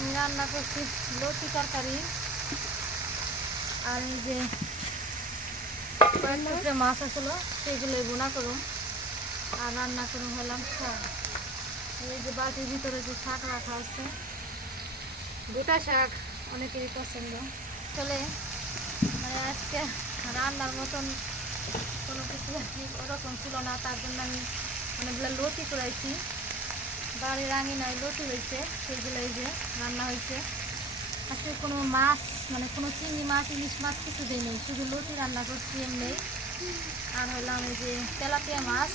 আমি রান্না করছি লতি তরকারি আর এই যে কয়েকটা মাছ আসলো সেগুলো বোনা করুন আর রান্না করুন হলাম শাক। এই যে বাটির ভিতরে যে শাক রাখা আছে গোটা শাক অনেকেরই পছন্দ। চলে মানে আজকে রান্নার মতন কোনো কিছু ওরকম ছিল না, তার জন্য আমি অনেকগুলো লতি করাইছি। বাড়ির আঙিনায় লতি হয়েছে সেগুলো এই যে রান্না হয়েছে। আজকে কোনো মাছ মানে কোনো চিংড়ি মাছ ইলিশ মাছ কিছু দিই নেই, শুধু লতি রান্না করছি এমনি। আর হলাম এই যে তেলাপিয়া মাছ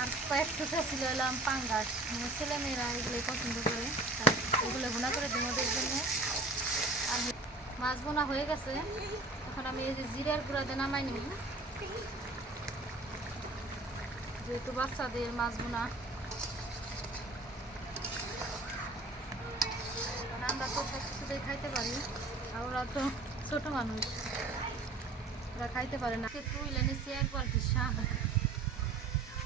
আর কয়েকটা ছিল হলাম পাঙ্গাস, মানে ছেলেমেয়েরা এগুলোই পছন্দ করে, তাই এগুলো বোনা করে দিই ওদের জন্যে। আর মাছ বোনা হয়ে গেছে, এখন আমি এই যে জিরার গুঁড়াতে নামাই নিই, যেহেতু বাচ্চাদের মাছ বোনা। আমরা তো সব কিছুতেই খাইতে পারি, আর ওরা তো ছোটো মানুষ, ওরা খাইতে পারে না। তুইলে নিচ্ছি এক বালতি শাক,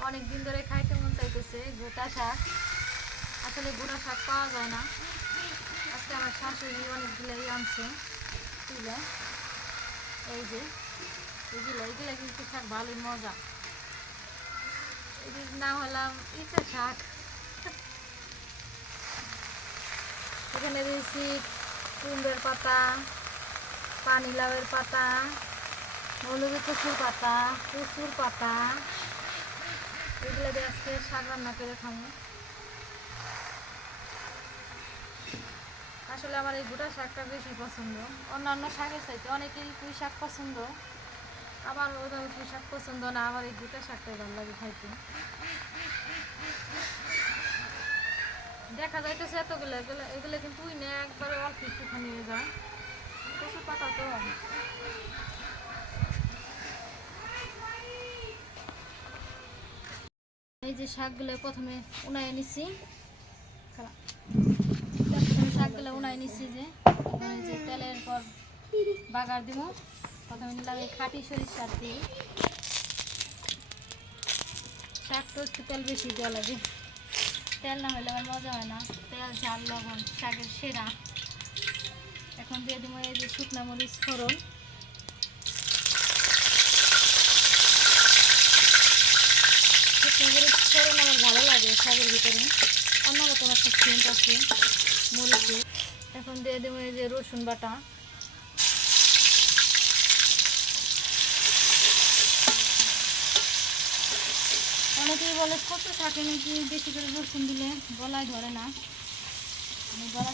অনেক দিন ধরে খাইতে মন চাইতেছে গোটা শাক। আসলে গোটা শাক পাওয়া যায় না, আজকে আমার শাশুড়ি অনেকগুলোই আনছে তুইলে। এই যে এগুলো কিন্তু শাক ভালোই মজা। এটির নাম হলাম ইচা শাক। এখানে দিয়েছি কুমড়োর পাতা, পানি লাউয়ের পাতা, মৌলবী কচুর পাতা, কচুর পাতা, এগুলো দিয়ে আজকে শাক রান্না করে খাবো। আসলে আমার এই গোটা শাকটা বেশি পছন্দ, অন্যান্য শাকের চাইতে অনেকেরই পুঁই শাক পছন্দ, আবার ওইভাবে পুঁই শাক পছন্দ না, আমার এই গোটা শাকটাই ভালো লাগে খাইতে। দেখা যাইতেছে এতগুলো এগুলো কিন্তু উই না একবারে অল্প একটুখানি হয়ে যায়, কচুর পাতা তো। এই যে শাকগুলো প্রথমে উনায় নিছি, শাকগুলো উনায় নিছি যে তেলের পর বাগার দিব। প্রথমে নিলাম এই খাঁটি সরিষার তেল, শাক তো একটু তেল বেশি দেওয়া লাগে, তেল না হলে আমার মজা হয় না। তেল ঝাল লবণ শাকের সেরা। এখন দিয়ে দিব এই যে শুকনা মরিচ ফোড়ন, শুকনো মরিচ ফোড়ন আমার ভালো লাগে শাকের ভিতরে, অন্যরকম একটা সেন্ট আছে মরিচের। এখন দিয়ে দেবো এই যে রসুন বাটা, অনেকেই বলে কত শাকে নাকি বেশি করে রসুন দিলে গলায় ধরে না, আমি গলা